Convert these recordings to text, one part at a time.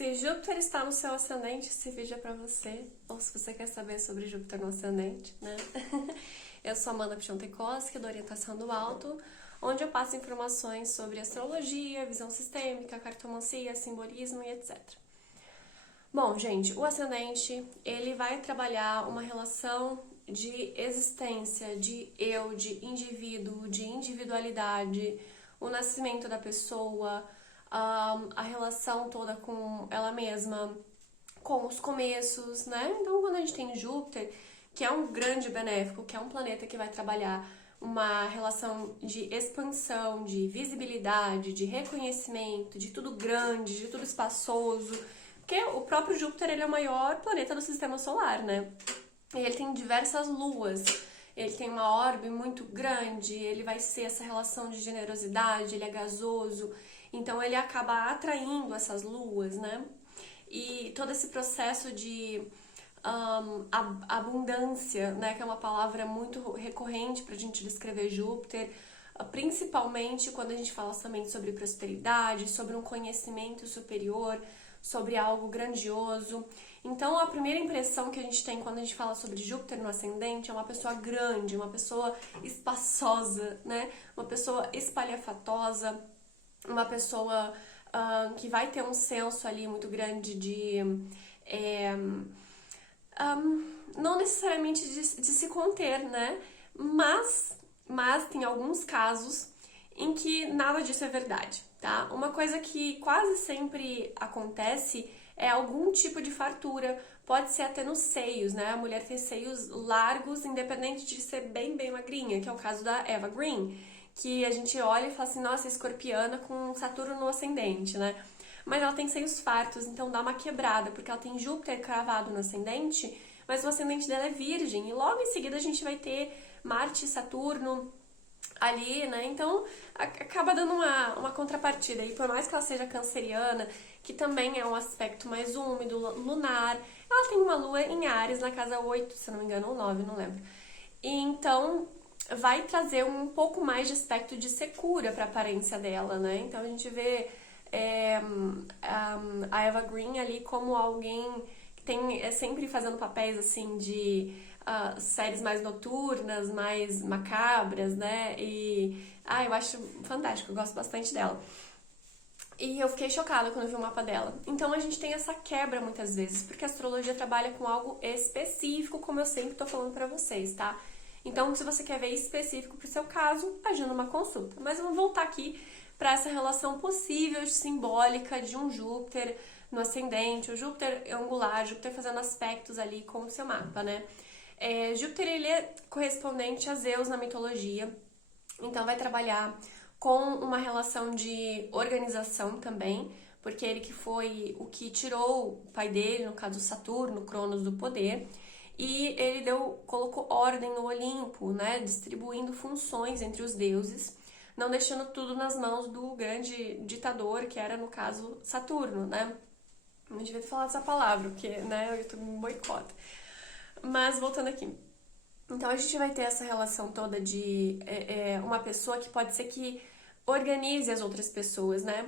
Se Júpiter está no seu ascendente, esse vídeo é pra você, ou se você quer saber sobre Júpiter no ascendente, né? Eu sou Amanda Piontekowski, da Orientação do Alto, onde eu passo informações sobre astrologia, visão sistêmica, cartomancia, simbolismo e etc. Bom, gente, o ascendente, ele vai trabalhar uma relação de existência, de eu, de indivíduo, de individualidade, o nascimento da pessoa, a relação toda com ela mesma, com os começos, né? Então, quando a gente tem Júpiter, que é um grande benéfico, que é um planeta que vai trabalhar uma relação de expansão, de visibilidade, de reconhecimento, de tudo grande, de tudo espaçoso, porque o próprio Júpiter, ele é o maior planeta do sistema solar, né? E ele tem diversas luas, ele tem uma orbe muito grande, ele vai ser essa relação de generosidade, ele é gasoso, então ele acaba atraindo essas luas, né? E todo esse processo de abundância, né, que é uma palavra muito recorrente para a gente descrever Júpiter, principalmente quando a gente fala também sobre prosperidade, sobre um conhecimento superior, sobre algo grandioso. Então, a primeira impressão que a gente tem quando a gente fala sobre Júpiter no ascendente é uma pessoa grande, uma pessoa espaçosa, né? Uma pessoa espalhafatosa, uma pessoa que vai ter um senso ali muito grande de... não necessariamente de se conter, né? Mas tem alguns casos em que nada disso é verdade, tá? Uma coisa que quase sempre acontece é algum tipo de fartura, pode ser até nos seios, né? A mulher ter seios largos, independente de ser bem magrinha, que é o caso da Eva Green, que a gente olha e fala assim, nossa, escorpiana com Saturno no ascendente, né? Mas ela tem seios fartos, então dá uma quebrada, porque ela tem Júpiter cravado no ascendente, mas o ascendente dela é virgem, e logo em seguida a gente vai ter Marte e Saturno ali, né? Então acaba dando uma contrapartida. E por mais que ela seja canceriana, que também é um aspecto mais úmido, lunar, ela tem uma lua em Áries na casa 8, se não me engano, ou 9, não lembro. E então vai trazer um pouco mais de aspecto de secura para a aparência dela, né? Então a gente vê a Eva Green ali como alguém que é sempre fazendo papéis assim de séries mais noturnas, mais macabras, né? E eu acho fantástico, eu gosto bastante dela. E eu fiquei chocada quando eu vi o mapa dela. Então a gente tem essa quebra muitas vezes, porque a astrologia trabalha com algo específico, como eu sempre tô falando pra vocês, tá? Então, se você quer ver específico pro seu caso, agenda uma consulta. Mas vamos voltar aqui para essa relação possível, simbólica de um Júpiter no ascendente, o Júpiter angular, Júpiter fazendo aspectos ali com o seu mapa, né? Júpiter, ele é correspondente a Zeus na mitologia, então vai trabalhar com uma relação de organização também, porque ele que foi o que tirou o pai dele, no caso Saturno, Cronos, do poder, e ele colocou ordem no Olimpo, né, distribuindo funções entre os deuses, não deixando tudo nas mãos do grande ditador, que era, no caso, Saturno, né? Não devia ter falado essa palavra, porque, né, o YouTube me boicota. Mas, voltando aqui. Então, a gente vai ter essa relação toda de uma pessoa que pode ser que organize as outras pessoas, né?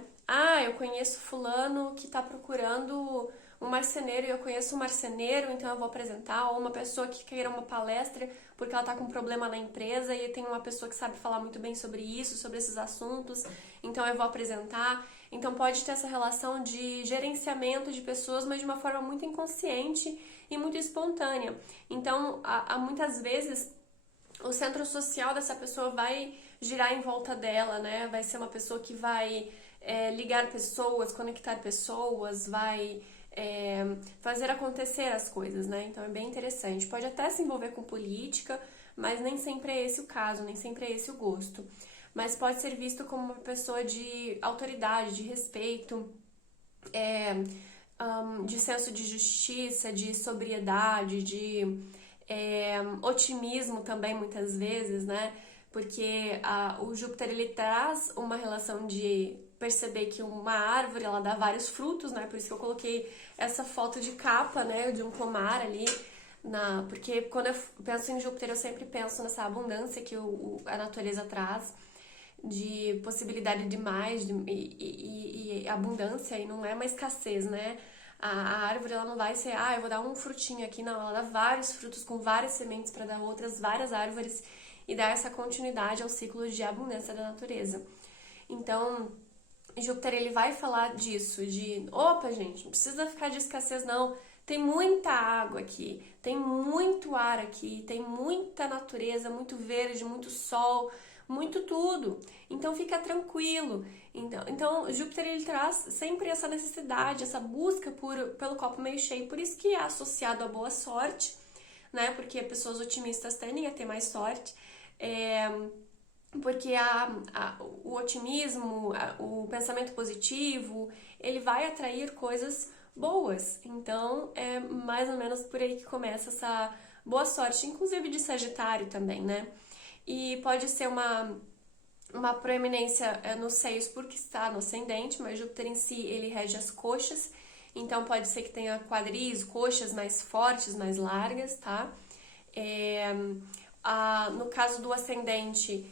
Eu conheço fulano que tá procurando um marceneiro e eu conheço um marceneiro, então eu vou apresentar, ou uma pessoa que queira uma palestra porque ela tá com um problema na empresa e tem uma pessoa que sabe falar muito bem sobre isso, sobre esses assuntos, então eu vou apresentar. Então pode ter essa relação de gerenciamento de pessoas, mas de uma forma muito inconsciente e muito espontânea. Então, muitas vezes, o centro social dessa pessoa vai girar em volta dela, né? Vai ser uma pessoa que vai ligar pessoas, conectar pessoas, vai fazer acontecer as coisas, né? Então é bem interessante. Pode até se envolver com política, mas nem sempre é esse o caso, nem sempre é esse o gosto. Mas pode ser visto como uma pessoa de autoridade, de respeito, de senso de justiça, de sobriedade, de otimismo também, muitas vezes, né? Porque o Júpiter, ele traz uma relação de perceber que uma árvore, ela dá vários frutos, né? Por isso que eu coloquei essa foto de capa, né? De um pomar ali. Porque quando eu penso em Júpiter, eu sempre penso nessa abundância que a natureza traz. de possibilidade de mais e abundância, e não é uma escassez, né? A árvore, ela não vai ser, eu vou dar um frutinho aqui, não, ela dá vários frutos com várias sementes para dar outras várias árvores e dar essa continuidade ao ciclo de abundância da natureza. Então, Júpiter, ele vai falar disso, de, opa, gente, não precisa ficar de escassez, não. Tem muita água aqui, tem muito ar aqui, tem muita natureza, muito verde, muito sol, muito tudo. Então, fica tranquilo. Então Júpiter, ele traz sempre essa necessidade, essa busca pelo copo meio cheio. Por isso que é associado à boa sorte, né? Porque pessoas otimistas tendem a ter mais sorte. Porque o otimismo, o pensamento positivo, ele vai atrair coisas boas. Então, é mais ou menos por aí que começa essa boa sorte, inclusive de Sagitário também, né? E pode ser uma proeminência nos seios porque está no ascendente, mas Júpiter em si, ele rege as coxas, então pode ser que tenha quadris, coxas mais fortes, mais largas, tá? No caso do ascendente,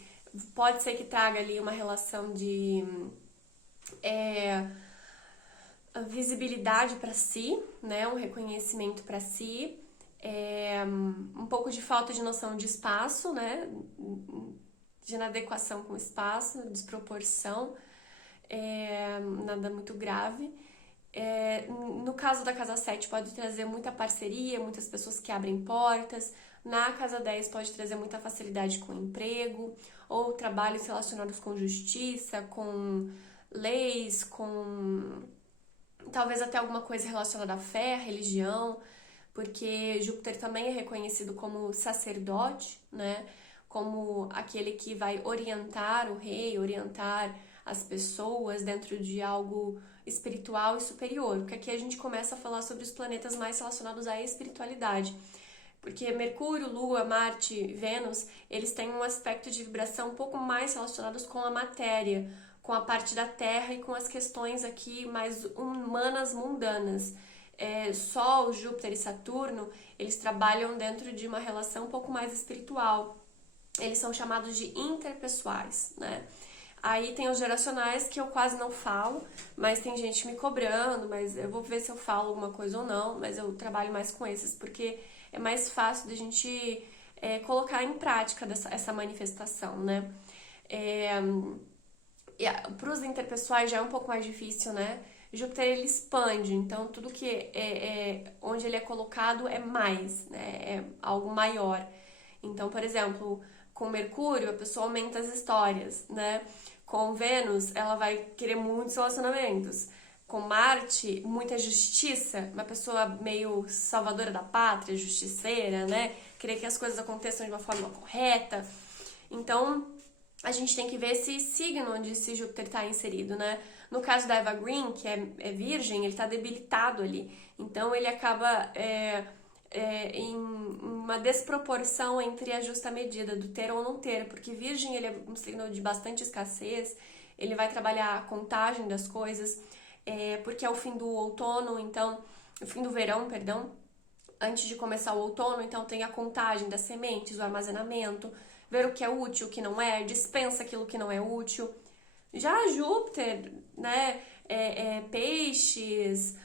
pode ser que traga ali uma relação de visibilidade para si, né? Um reconhecimento para si, um pouco de falta de noção de espaço, né? De inadequação com o espaço, desproporção, nada muito grave. No caso da casa 7 pode trazer muita parceria, muitas pessoas que abrem portas. Na casa 10 pode trazer muita facilidade com emprego ou trabalhos relacionados com justiça, com leis, com talvez até alguma coisa relacionada à fé, à religião, porque Júpiter também é reconhecido como sacerdote, né? Como aquele que vai orientar o rei, orientar as pessoas dentro de algo espiritual e superior, porque aqui a gente começa a falar sobre os planetas mais relacionados à espiritualidade, porque Mercúrio, Lua, Marte, Vênus, eles têm um aspecto de vibração um pouco mais relacionados com a matéria, com a parte da Terra e com as questões aqui mais humanas, mundanas. Sol, Júpiter e Saturno, eles trabalham dentro de uma relação um pouco mais espiritual. Eles são chamados de interpessoais, né? Aí tem os geracionais, que eu quase não falo, mas tem gente me cobrando, mas eu vou ver se eu falo alguma coisa ou não, mas eu trabalho mais com esses, porque é mais fácil de a gente colocar em prática essa manifestação, né? Para os interpessoais já é um pouco mais difícil, né? Júpiter, ele expande, então tudo que onde ele é colocado é mais, né? É algo maior. Então, por exemplo, com Mercúrio, a pessoa aumenta as histórias, né? Com Vênus, ela vai querer muitos relacionamentos. Com Marte, muita justiça, uma pessoa meio salvadora da pátria, justiceira, né? Querer que as coisas aconteçam de uma forma correta. Então, a gente tem que ver esse signo onde esse Júpiter está inserido, né? No caso da Eva Green, que é virgem, ele está debilitado ali. Então, ele acaba em uma desproporção entre a justa medida do ter ou não ter, porque virgem, ele é um signo de bastante escassez, ele vai trabalhar a contagem das coisas, porque é o fim do outono, então, o fim do verão, perdão, antes de começar o outono, então tem a contagem das sementes, o armazenamento, ver o que é útil, o que não é, dispensa aquilo que não é útil. Já Júpiter, né, peixes,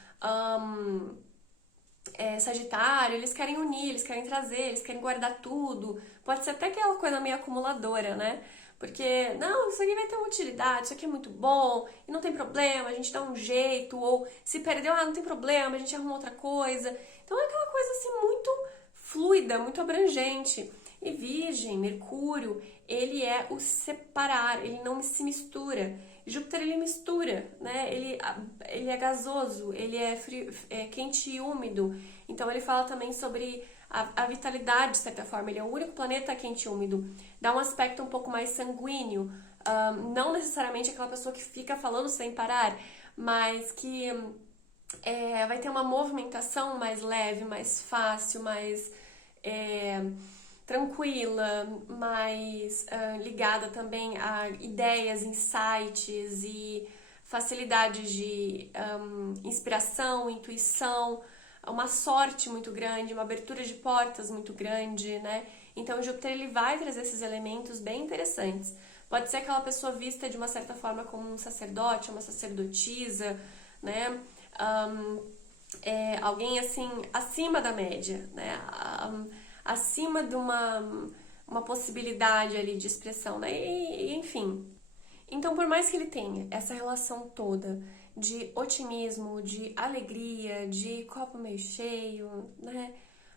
Sagitário, eles querem unir, eles querem trazer, eles querem guardar tudo. Pode ser até aquela coisa meio acumuladora, né? Porque, não, isso aqui vai ter uma utilidade, isso aqui é muito bom, e não tem problema, a gente dá um jeito, ou se perdeu, não tem problema, a gente arruma outra coisa. Então é aquela coisa assim muito fluida, muito abrangente. E Virgem, Mercúrio, ele é o separar, ele não se mistura. Júpiter, ele mistura, né? Ele é gasoso, ele é frio, quente e úmido. Então ele fala também sobre a vitalidade, de certa forma. Ele é o único planeta quente e úmido. Dá um aspecto um pouco mais sanguíneo. Não necessariamente aquela pessoa que fica falando sem parar, mas que vai ter uma movimentação mais leve, mais fácil, mais tranquila, mais ligada também a ideias, insights e facilidades de inspiração, intuição, uma sorte muito grande, uma abertura de portas muito grande, né? Então, Júpiter, ele vai trazer esses elementos bem interessantes. Pode ser aquela pessoa vista de uma certa forma como um sacerdote, uma sacerdotisa, né? Alguém assim acima da média, né? Acima de uma possibilidade ali de expressão, né? Enfim. Então, por mais que ele tenha essa relação toda de otimismo, de alegria, de copo meio cheio, né?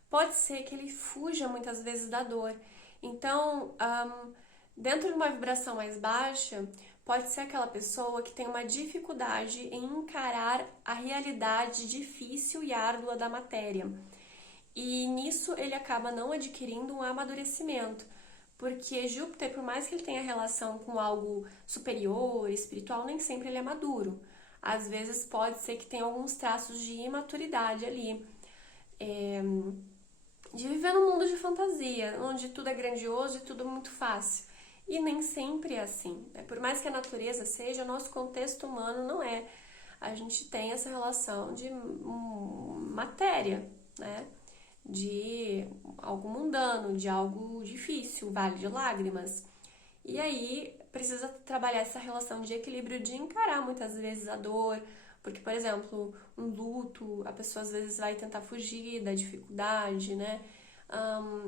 Pode ser que ele fuja muitas vezes da dor. Então, dentro de uma vibração mais baixa, pode ser aquela pessoa que tem uma dificuldade em encarar a realidade difícil e árdua da matéria. E nisso ele acaba não adquirindo um amadurecimento, porque Júpiter, por mais que ele tenha relação com algo superior, espiritual, nem sempre ele é maduro. Às vezes pode ser que tenha alguns traços de imaturidade ali, de viver num mundo de fantasia, onde tudo é grandioso e tudo é muito fácil. E nem sempre é assim, né? Por mais que a natureza seja, o nosso contexto humano não é. A gente tem essa relação de matéria, né? De algo mundano, de algo difícil, vale de lágrimas. E aí precisa trabalhar essa relação de equilíbrio, de encarar muitas vezes a dor, porque, por exemplo, um luto, a pessoa às vezes vai tentar fugir da dificuldade, né?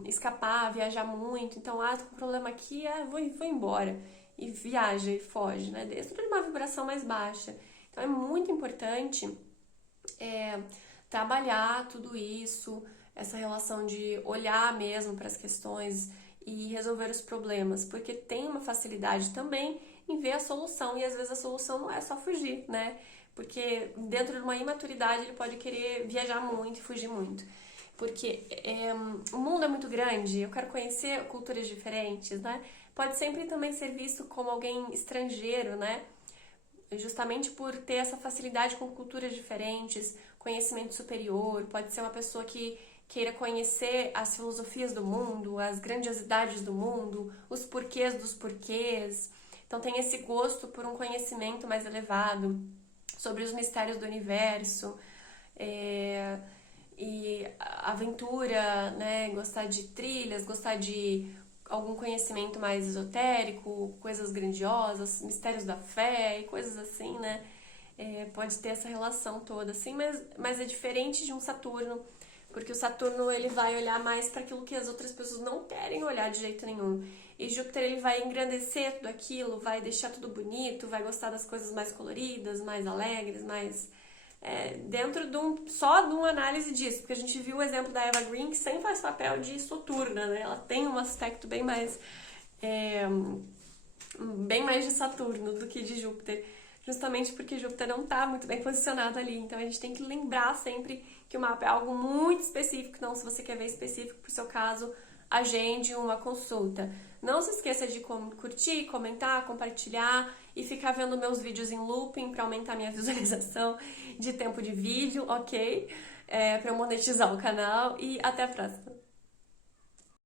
Escapar, viajar muito. Então, tô com um problema aqui, vou embora. E viaja e foge, né? Dentro de uma vibração mais baixa. Então, é muito importante trabalhar tudo isso, essa relação de olhar mesmo para as questões e resolver os problemas, porque tem uma facilidade também em ver a solução, e às vezes a solução não é só fugir, né? Porque dentro de uma imaturidade ele pode querer viajar muito e fugir muito. Porque o mundo é muito grande, eu quero conhecer culturas diferentes, né? Pode sempre também ser visto como alguém estrangeiro, né? Justamente por ter essa facilidade com culturas diferentes, conhecimento superior, pode ser uma pessoa que queira conhecer as filosofias do mundo, as grandiosidades do mundo, os porquês dos porquês. Então tem esse gosto por um conhecimento mais elevado sobre os mistérios do universo, e aventura, né? Gostar de trilhas, gostar de algum conhecimento mais esotérico, coisas grandiosas, mistérios da fé e coisas assim, né? Pode ter essa relação toda, assim, mas é diferente de um Saturno, porque o Saturno ele vai olhar mais para aquilo que as outras pessoas não querem olhar de jeito nenhum. E Júpiter ele vai engrandecer tudo aquilo, vai deixar tudo bonito, vai gostar das coisas mais coloridas, mais alegres, mais dentro só de uma análise disso, porque a gente viu o exemplo da Eva Green, que sempre faz papel de Soturna, né? Ela tem um aspecto bem mais de Saturno do que de Júpiter, justamente porque Júpiter não está muito bem posicionado ali. Então a gente tem que lembrar sempre que o mapa é algo muito específico. Então, se você quer ver específico para o seu caso, agende uma consulta. Não se esqueça de curtir, comentar, compartilhar e ficar vendo meus vídeos em looping para aumentar minha visualização de tempo de vídeo, ok? Para eu monetizar o canal, e até a próxima!